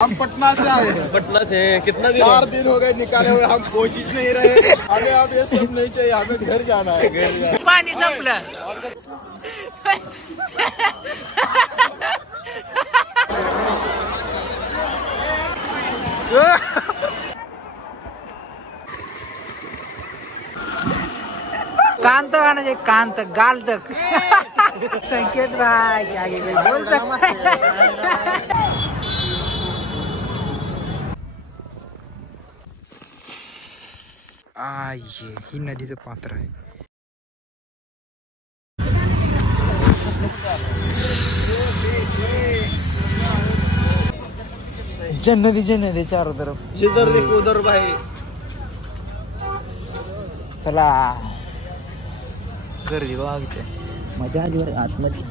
हम पटना से आए हैं। पटना से कितना दिन 4 दिन हो गए निकाले हुए, हम कोई चीज नहीं रहे। हमें अब ये सब नहीं चाहिए, हमें घर जाना है। पानी संपलं। कांत गाना कांत गाल तक संकेत भाई आगे कोई बोल सकता है। ये ही नदीचं पात्र आहे। जन्नती चारों तरफ, जिधर देखो उधर भाई। चला गर्दी बघायची, मजा आली बरं आतमध्ये।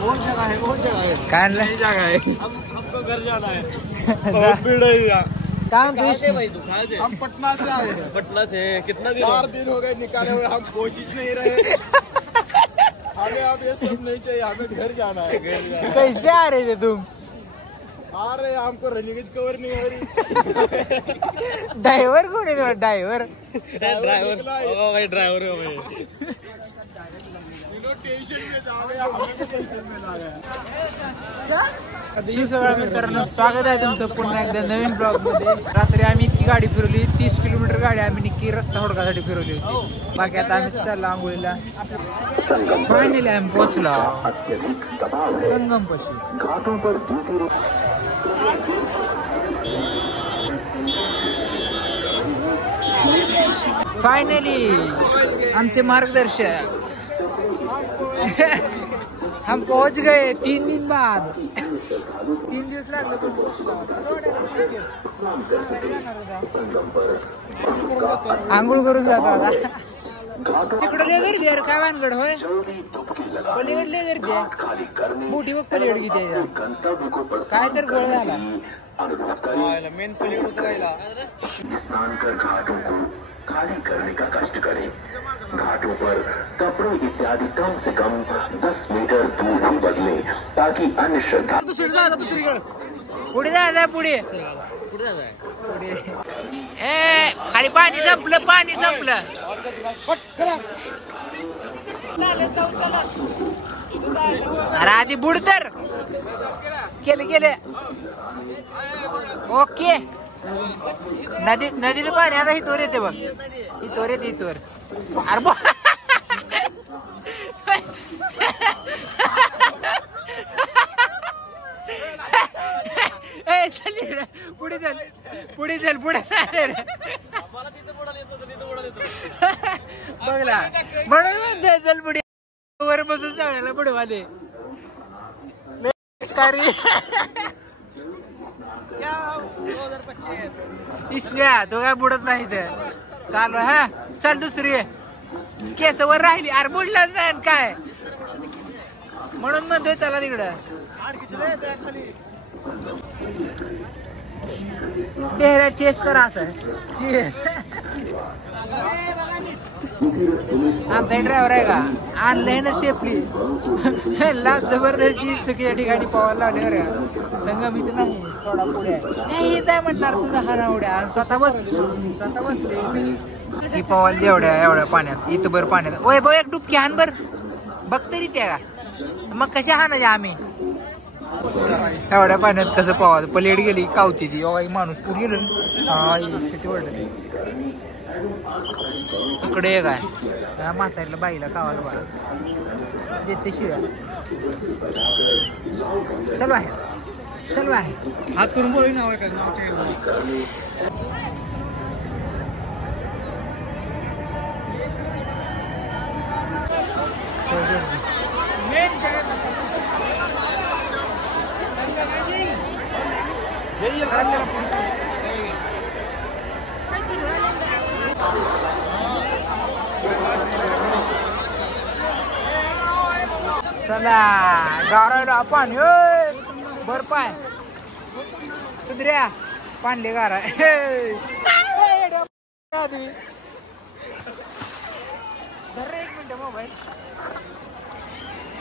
बहुत जगह है, बहुत जगह है। काय आणलं? जगह है, हमको घर जाना है। बहुत भीड़ है यहाँ। काम भाई तू कहाँ से? हम पटना से आए हैं। पटना से कितना दिन 4 दिन हो गए निकाले हुए, हम कोई चीज नहीं रहे। हमें अब ये सब नहीं चाहिए, हमें घर जाना है। कैसे आ रहे थे तुम? आ रहे हैं, हमको रनिंग कवर नहीं हो रही। ड्रायव्हर कोण आहे? ड्रायव्हर ड्राइवर ड्राइवर हो भाई। टेंशन में जा रहे हैं, हमें टेंशन में ला रहे हैं। शिवसगळा मित्रांनो, स्वागत आहे तुमचं पुन्हा एकदा नवीन ब्लॉग मध्ये। रात्री आम्ही इतकी गाडी फिरवली, 30 किलोमीटर गाडी आम्ही निक्की रस्ता हुडकासाठी फिरवली होती। बाकी आता आम्ही चाललो आंघोळीला। फायनली आम्ही पोहोचलो संगम पाशी। फाइनली आमचे मार्गदर्शक हम पहुंच गए 3 दिन बाद। 3 दिवस लागले पण पोहोचलो। आंघोळ करून जातो आता। तिकडे लय गर्दी यार, काय वानगड होय? पलीकडे लय गर्दी आहे। मोठी बघ पलीकडे किती आहे, काय तर गोळ झाला। मेन पलीकडे होतं गायला। स्नान कर घाटों को खाली करने का कष्ट करें। घाटों पर कपड़े इत्यादि कम से कम 10 मीटर दूर ही बदलें, ताकि अन्य श्रद्धा। दुसरीकडे पुढे जायचं, पुढे कुठे जायचंय? पुढे। ए खाली पाणी संपलं, पाणी संपलं। अरे आधी बुड तर केले गेले। ओके, नदीचं पाणी आता इथवर येते बघ, इथवर येते इथवर। अरे पुढे चल, पुढे चल, पुढे बघला म्हणून म्हणतोय चल पुढे। वर बसून सांगायला पुढे वाले इसल्या तो काय बुडत नाही ते। चालू हा, चल दुसरी केस वर राहिली। अरे बुडला जाईन काय, म्हणून म्हणतोय चला तिकडं। तेरा चेस करा असं चेस। आमचा ड्रायव्हर आहे का, आणलंय ना शेपली लाभ जबरदस्ती चुकीच्या ठिकाणी पवायला लावले बरं का। संगम इथं नाही, थोडा पुढे आहे। इथं आहे म्हणणार तुझा हा उड्या, आणि स्वतः बसले ही पवायला एवढ्या पाण्यात, इथं भर पाण्यात। ओय बघ एक डुबकी हान बर, बघ तरी त्या का मग कशा हाणायचे आम्ही एवढ्या पाण्यात कसं पवायचं? पलेट गेली कावती ती माणूस कुठे गेलं। इकडे एक आहे म्हातारीला बाईला कावायला बघा देते शिव्या। चलो आहे, चलो आहे, हात करून बोलू नाव आहे का? चला गारा पाणी बर्फ आहे सुधऱ्या पाणले गारा।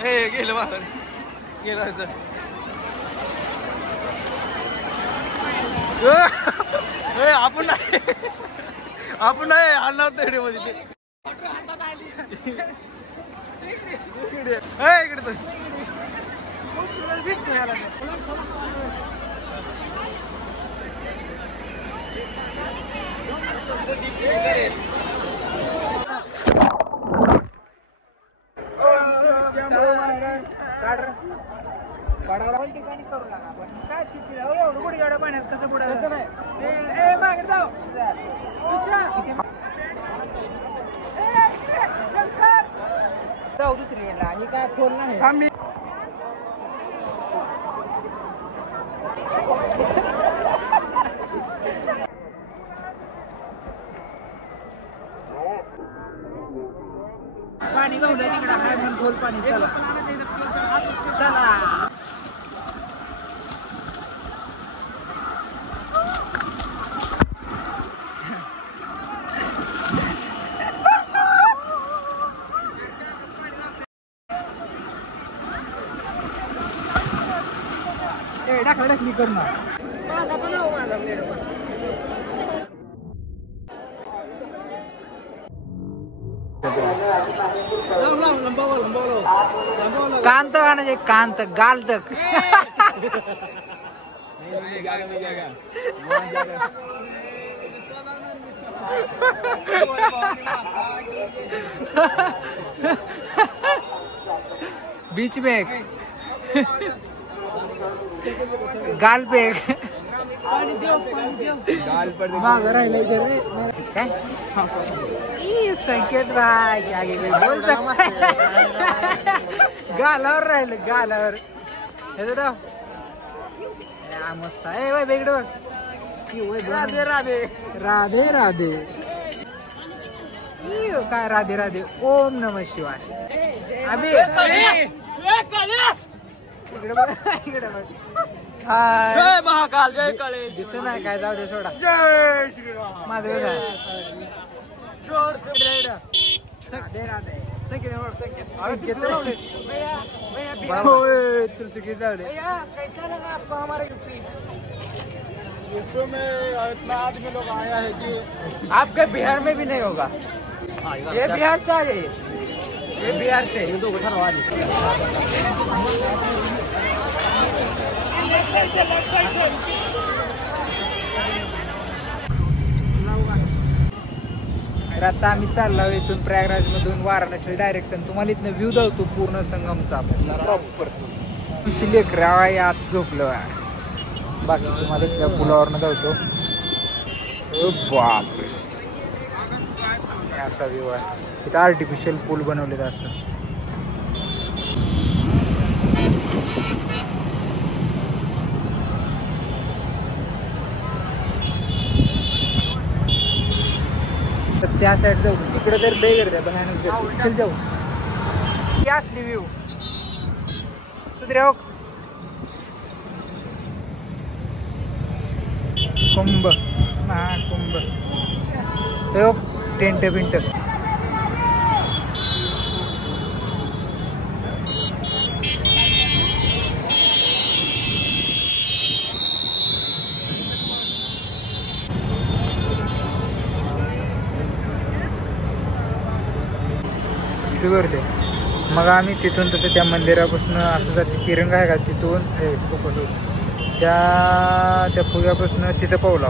गेलं बाहेर गेलं आपण नाही हलणार तेवढे मध्ये इकडे ठिकाणी करू लागा पण काय चुकी एवढं कुठे गाड्या पाण्यात कसं पुढे कसं नाही मागे जाऊ जाऊ दुसरी वेळेला ही काय फोन नाही पाणी गावलं तिकडे हाय म्हणून खोल पाणी चला चला ढाकली करू ना माझा पण माझा प्लेट कांत गाण्याचे कांत गाल तक बीच में गाल पे माग राहिलं इधर काय संकेत भाई आगे बोल सकता गालावर राहिलं गालावर मस्त आहे वेगळं बघ राधे राधे राधे राधे काय राधे राधे ओम नमः शिवाय अभि इकडे बघ इकडे बघ जय महाकाल जय काळे दिसत नाही काय जाऊ दे सोडा जय श्रीराम माझं कसं राधे राधे संकेत यूपी में इतना आदमी लोग आया है कि आपके बिहार में भी नहीं होगा ये बिहार से आ जाइए ये बिहार से आता आम्ही चाललो इथून प्रयागराज मधून वाराणसी डायरेक्ट तुम्हाला इथनं व्ह्यू दावतो पूर्ण संगमचा प्रॉपर तुमची लेकरा यात झोपलं बाकी तुम्हाला इथल्या पुलावरनं जावतो बापरे असा व्ह्यू आहे इथं आर्टिफिशियल पूल बनवलेलं असं त्या साईड जाऊ तिकडे तर लय गर्दी आहे भयानक चल जाऊ ती असली व्ह्यू सुधरे कुंभ महाकुंभ टेंट बिंट करते मग आम्ही तिथून तसं त्या मंदिरापासून असं जाते तिरंगा आहे का तिथून फोकस होत त्या फुग्यापासून तिथं पावला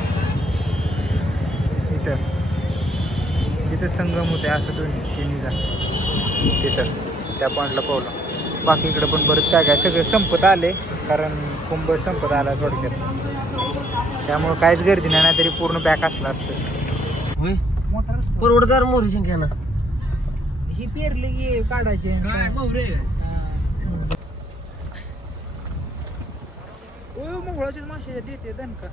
तिथं संगम होते असं तिन्ही जा तिथं त्या पॉईंटला पावला बाकी इकडं पण बरंच काय काय सगळं संपत आले कारण कुंभ संपत आला थोडक्यात त्यामुळं काहीच गर्दी नाही तरी पूर्ण बॅक असलं असतं मोठा परवडदार मोरी घ्या ना ही पेरली की काढायचे मोगळाचीच माशी देते दणका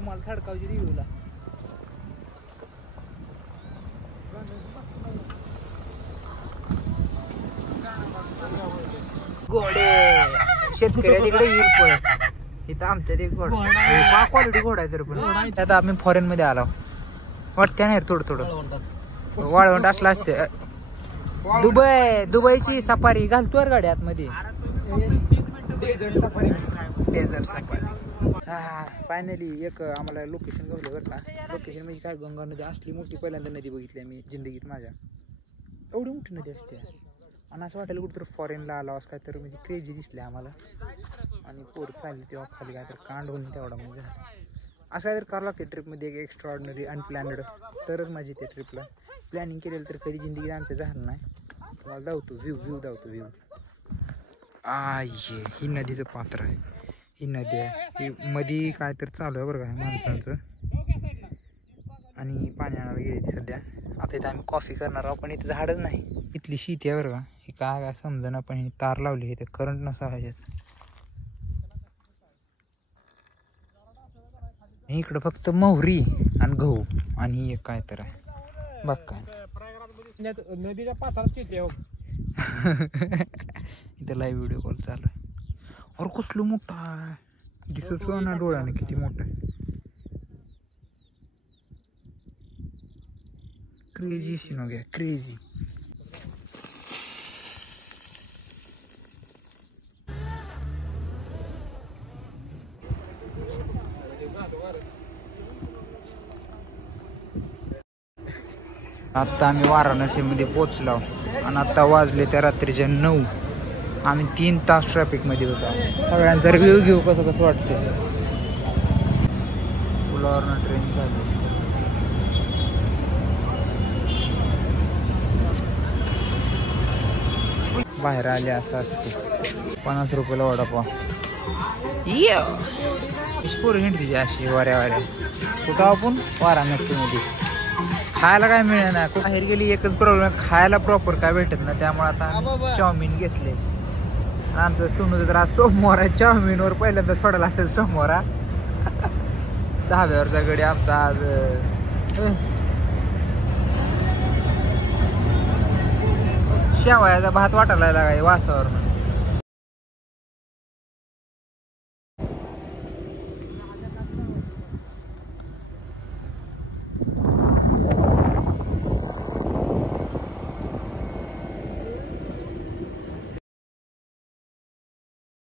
मला थडकावची रिव्ह्यूला घोडे शेतकऱ्या तिकडे येईल पण इथं आमच्या ते घोडा क्वालिटी घोडा आहे तर पण आता आम्ही फॉरेन मध्ये आलो वाटते नाही थोडं थोडं वाळवंट असलं असते. दुबईची सफारी घालतो गाडी आतमध्ये. Dessert safari. हा फायनली एक आम्हाला लोकेशन गावलं बरं का. लोकेशन म्हणजे काय, गंगा नदी असली मोठी पहिल्यांदा नदी बघितली मी जिंदगीत माझ्या. एवढी मोठी नदी असते आणि असं वाटायला कुठं तर फॉरेनला आला असं काय तर म्हणजे क्रेजी दिसले आम्हाला. आणि पोर चालली तेव्हा खाली काय तर कांड होऊन तेवढा म्हणजे असं काय तर करावं लागते ट्रिपमध्ये. एक एक्स्ट्राऑर्डिनरी अनप्लॅनड तरच माझी त्या ट्रिपला. प्लॅनिंग केलेलं तर कधी जिंदगीत आमचं झालं नाही. तुम्हाला धावतो व्ह्यू धावतो व्ह्यू. ये ही नदीचं पात्र आहे. ही नदी आहे. ही मध्ये काय तर चालू आहे बरं का माणसांचं. आणि पाणी आणायला गेली सध्या. आता इथं आम्ही कॉफी करणार आहोत पण इथं झाडच नाही. इथली शेती आहे बरं का. हे काय समजा पण ही तार लावली इथे करंट नसा ह्याच्यात. इकडं फक्त मोहरी आणि गहू आणि एक काय तर आहे बघ काय. नदीच्या पात्रात शेती आहे. इथं लाईव्ह व्हिडिओ कॉल चालू आहे. और कसलं मोठा आहे दिसत ना डोळ्याने किती मोठं आहे. क्रेजी सीन हो गया क्रेजी. आता आम्ही वाराणसीमध्ये पोचलो आणि आता वाजले त्या रात्रीच्या 9. आम्ही 3 तास ट्रॅफिकमध्ये होतो. सगळ्यांचा रिव्ह्यू घेऊ कसं कसं वाटते. पुलावरनं ट्रेन चालू. बाहेर आले असं असते 50 रुपयाला वडापाव. ये पोरं हिंडते अशी वाऱ्या कुठं आपण वाराणसीमध्ये. खायला काय मिळेल ना. बाहेर गेली एकच प्रॉब्लेम, खायला प्रॉपर काय भेटत ना. त्यामुळे आता चाऊमिन घेतले. आमचं सोनू तर आज सोमवार आहे. चाऊमिनवर पहिल्यांदा सोडायला असेल सोमवारा. 10व्यावरचा गडी आमचा आज. शेवयाचा भात वाटायला लागाय वासावर.